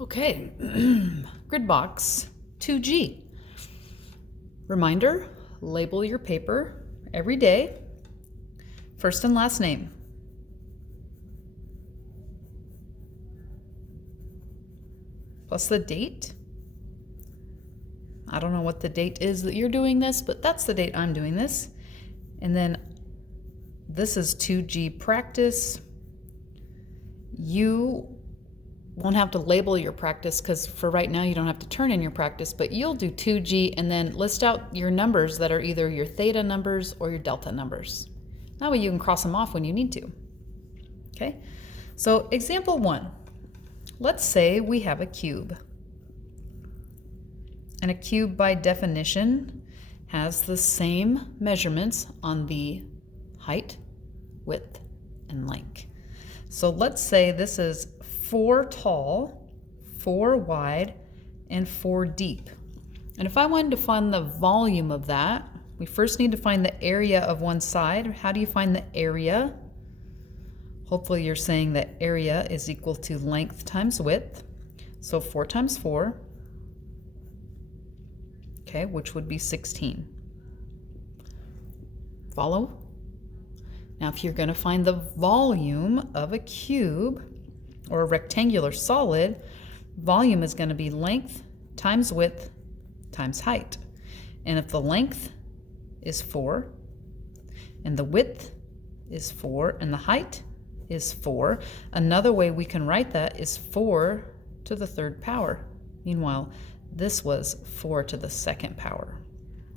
Okay, grid box 2G. Reminder, label your paper every day, first and last name. Plus the date. I don't know what the date is that you're doing this, but that's the date I'm doing this. And then this is 2G practice. You won't have to label your practice because for right now you don't have to turn in your practice, but you'll do 2G and then list out your numbers that are either your theta numbers or your delta numbers. That way you can cross them off when you need to. Okay, so example 1. Let's say we have a cube. And a cube by definition has the same measurements on the height, width, and length. So let's say this is 4 tall, 4 wide, and 4 deep. And if I wanted to find the volume of that, we first need to find the area of one side. How do you find the area? Hopefully you're saying that area is equal to length times width. So 4 times 4, okay, which would be 16. Follow? Now if you're going to find the volume of a cube, or a rectangular solid, volume is going to be length times width times height. And if the length is 4, and the width is 4, and the height is 4, another way we can write that is 4 to the 3rd power. Meanwhile, this was 4 to the 2nd power.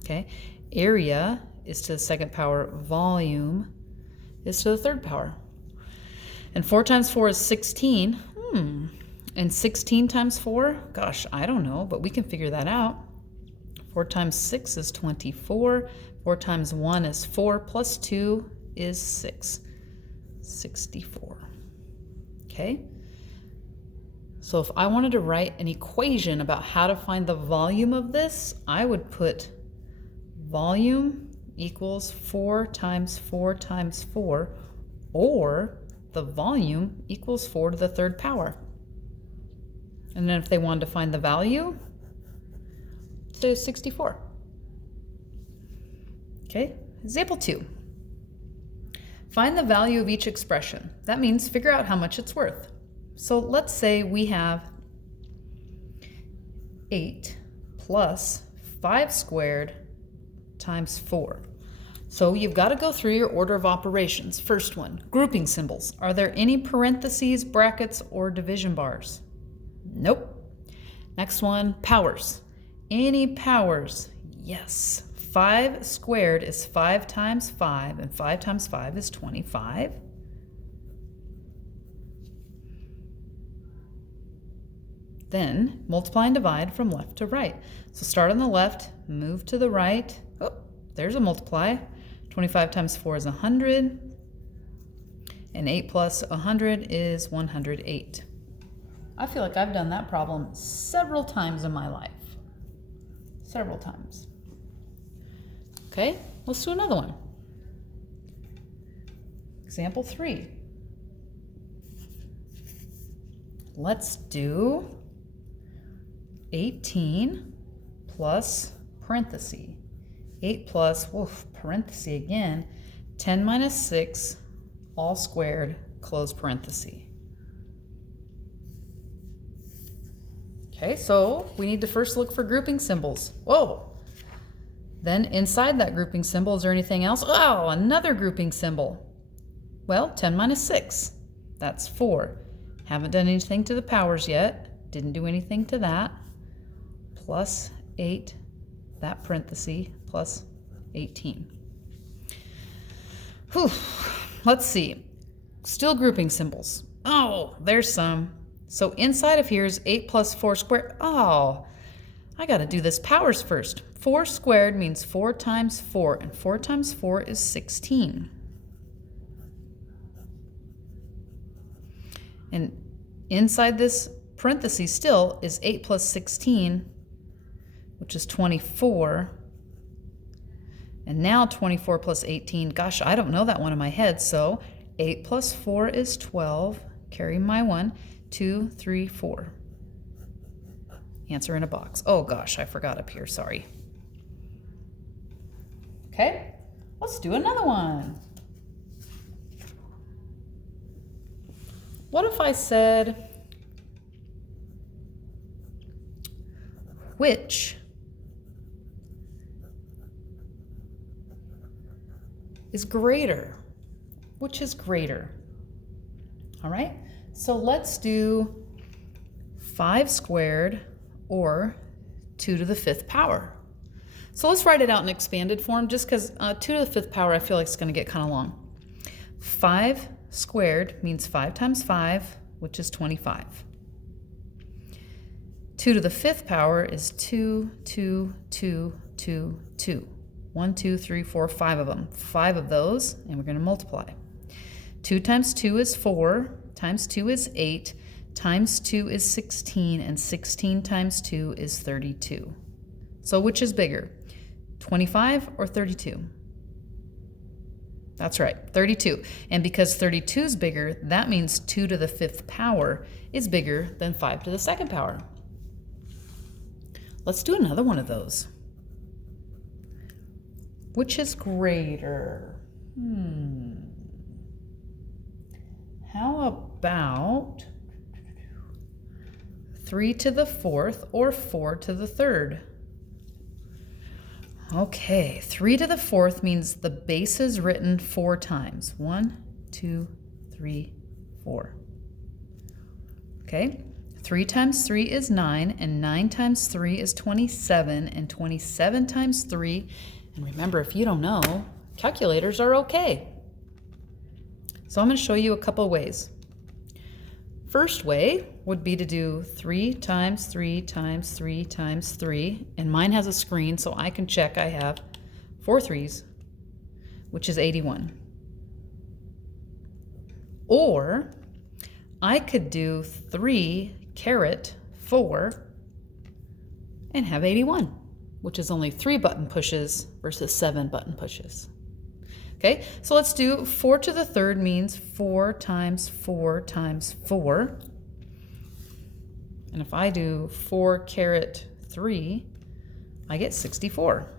Okay? Area is to the 2nd power, volume is to the 3rd power. And 4 times 4 is 16. And 16 times 4? Gosh, I don't know, but we can figure that out. 4 times 6 is 24. 4 times 1 is 4, plus 2 is 6. 64. Okay? So if I wanted to write an equation about how to find the volume of this, I would put volume equals 4 times 4 times 4, or the volume equals 4 to the 3rd power. And then if they wanted to find the value, say 64. Okay, example 2. Find the value of each expression. That means figure out how much it's worth. So let's say we have 8 plus 5 squared times 4. So you've got to go through your order of operations. First one, grouping symbols. Are there any parentheses, brackets, or division bars? Nope. Next one, powers. Any powers? Yes. 5 squared is 5 times 5, and 5 times 5 is 25. Then multiply and divide from left to right. So start on the left, move to the right. Oh, there's a multiply. 25 times 4 is 100, and 8 plus 100 is 108. I feel like I've done that problem several times in my life. Several times. Okay, let's do another one. Example 3. Let's do 18 plus parenthesis. 8 plus, parenthesis again, 10 minus 6, all squared, close parenthesis. Okay, so we need to first look for grouping symbols. Whoa! Then inside that grouping symbol, is there anything else? Oh, another grouping symbol. Well, 10 minus 6, that's 4. Haven't done anything to the powers yet. Didn't do anything to that. Plus 8, that parenthesis, plus 18. Whew. Let's see. Still grouping symbols. Oh, there's some. So inside of here is 8 plus 4 squared. Oh, I got to do this powers first. 4 squared means 4 times 4, and 4 times 4 is 16. And inside this parenthesis still is 8 plus 16, which is 24. And now 24 plus 18, gosh, I don't know that one in my head. So 8 plus 4 is 12, carry my 1, 2, 3, 4. Answer in a box. Oh gosh, I forgot up here, sorry. Okay, let's do another one. What if I said, which is greater? Which is greater? All right, so let's do 5 squared or 2 to the 5th power. So let's write it out in expanded form just because 2 to the 5th power I feel like it's going to get kind of long. 5 squared means 5 times 5, which is 25. 2 to the 5th power is 2, 2, 2, 2, 2. 1, 2, 3, 4, 5 of them. 5 of those, and we're going to multiply. 2 times 2 is 4, times 2 is 8, times 2 is 16, and 16 times 2 is 32. So which is bigger, 25 or 32? That's right, 32. And because 32 is bigger, that means 2 to the 5th power is bigger than 5 to the 2nd power. Let's do another one of those. Which is greater? How about 3 to the 4th or 4 to the 3rd? Okay, 3 to the 4th means the base is written 4 times. 1, 2, 3, 4. Okay, 3 times 3 is 9, and 9 times 3 is 27, and 27 times 3, and remember, if you don't know, calculators are okay. So I'm going to show you a couple ways. First way would be to do 3 times 3 times 3 times 3, and mine has a screen so I can check I have 4 3s, which is 81. Or I could do 3 caret 4 and have 81, which is only 3 button pushes versus 7 button pushes. Okay, so let's do 4 to the 3rd means 4 times 4 times 4. And if I do 4 caret 3, I get 64.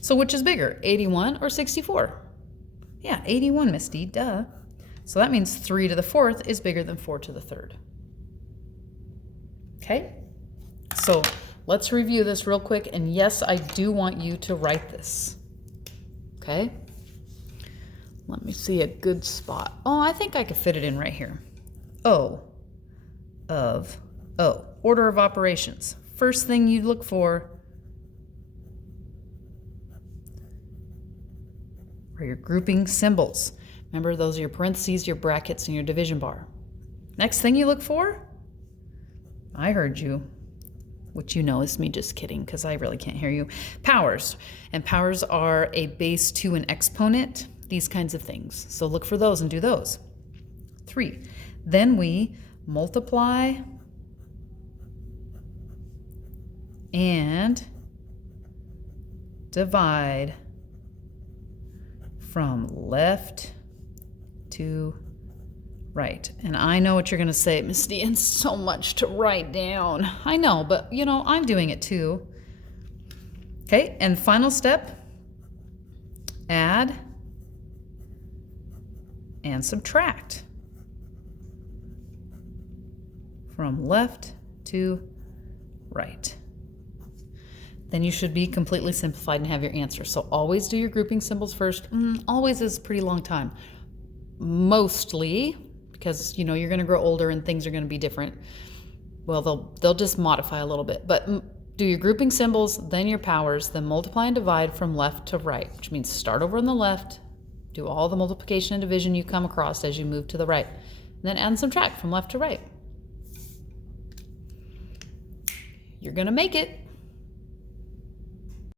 So which is bigger, 81 or 64? Yeah, 81, Misty, duh. So that means 3 to the 4th is bigger than 4 to the 3rd. Okay, so let's review this real quick. And yes, I do want you to write this. Okay, let me see a good spot. Oh, I think I could fit it in right here. O of O, order of operations. First thing you look for are your grouping symbols. Remember, those are your parentheses, your brackets, and your division bar. Next thing you look for, I heard you, which you know is me just kidding because I really can't hear you. Powers. And powers are a base to an exponent, these kinds of things. So look for those and do those. 3. Then we multiply and divide from left to right. And I know what you're going to say, Misty, and so much to write down. I know, but you know, I'm doing it too. Okay, and final step, add and subtract from left to right. Then you should be completely simplified and have your answer. So always do your grouping symbols first. Always is a pretty long time. Mostly, because you know you're going to grow older and things are going to be different. Well, they'll just modify a little bit. But do your grouping symbols, then your powers, then multiply and divide from left to right, which means start over on the left, do all the multiplication and division you come across as you move to the right, and then add and subtract from left to right. You're going to make it.